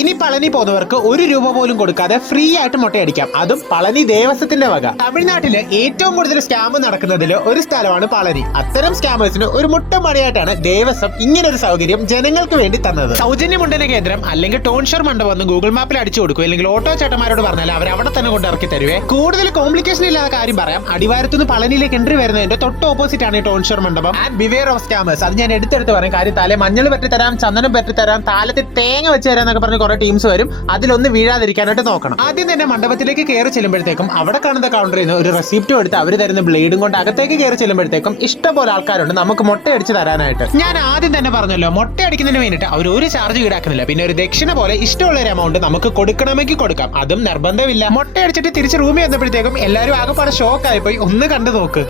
ഇനി പളനി പോകുന്നവർക്ക് 1 രൂപ പോലും കൊടുക്കാതെ ഫ്രീ ആയിട്ട് മുട്ടയടിക്കാം, അതും പളനി ദേവസ്വത്തിന്റെ വക. തമിഴ്നാട്ടില് ഏറ്റവും കൂടുതൽ സ്കാം നടക്കുന്നതിൽ ഒരു സ്ഥലമാണ് പളനി. അത്തരം സ്കാമേഴ്സിന് ഒരു മുട്ടമണിയായിട്ടാണ് ദേവസ്വം ഇങ്ങനെ ഒരു സൗകര്യം ജനങ്ങൾക്ക് വേണ്ടി തന്നത്. സൗജന്യ മുണ്ടന കേന്ദ്രം അല്ലെങ്കിൽ ടോൺഷർ മണ്ഡപം ഒന്ന് ഗൂഗിൾ മാപ്പിൽ അടിച്ചു കൊടുക്കും, അല്ലെങ്കിൽ ഓട്ടോ ചേട്ടന്മാരോട് പറഞ്ഞാൽ അവർ അവിടെ തന്നെ കൊണ്ട് ഇറക്കി തരുവേ. കൂടുതൽ കോംപ്ലിക്കേഷൻ ഇല്ലാത്ത കാര്യം പറയാം, അടിവാരത്തുനിന്ന് പളനിയിലേക്ക് എൻട്രി വരുന്നതിന്റെ തൊട്ട് ഓപ്പോസിറ്റ് ആണ് ഈ ടോൺഷർ മണ്ഡപം. And beware of scammers. അത് ഞാൻ എടുത്തെടുത്ത് പറയും, കാര്യം തലേ മഞ്ഞൾ പറ്റി തരാം, ചന്ദനം പറ്റി തരാം, താലത്തിൽ തേങ്ങ വെച്ച് തരാം എന്നൊക്കെ പറഞ്ഞ് കുറെ ടീംസ് വരും. അതിലൊന്ന് വീഴാതിരിക്കാനായിട്ട് നോക്കണം. ആദ്യം തന്നെ മണ്ഡപത്തിലേക്ക് കയറി ചെല്ലുമ്പോഴത്തേക്കും അവിടെ കാണുന്ന കൗണ്ടറിൽ നിന്ന് ഒരു റെസിപ്റ്റും എടുത്ത് അവർ തരുന്ന ബ്ലേഡും കൊണ്ട് അകത്തേക്ക് കയറി ചെല്ലുമ്പോഴത്തേക്കും ഇഷ്ടംപോലെ ആൾക്കാരുണ്ട് നമുക്ക് മുട്ടയടിച്ച് തരാനായിട്ട്. ഞാൻ ആദ്യം തന്നെ പറഞ്ഞല്ലോ, മുട്ടയടിക്കുന്നതിന് വേണ്ടിയിട്ട് അവർ ഒരു ചാർജ് ഈടാക്കുന്നില്ല. പിന്നെ ഒരു ദക്ഷിണ പോലെ ഇഷ്ടമുള്ള ഒരു എമൗണ്ട് നമുക്ക് കൊടുക്കണമെങ്കിൽ കൊടുക്കാം, അതും നിർബന്ധമില്ല. മുട്ടയടിച്ചിട്ട് തിരിച്ച് റൂമിൽ വന്നപ്പോഴത്തേക്കും എല്ലാവരും ആകെപ്പാടെ ഷോക്ക് ആയിപ്പോയി. ഒന്ന് കണ്ടു നോക്ക്.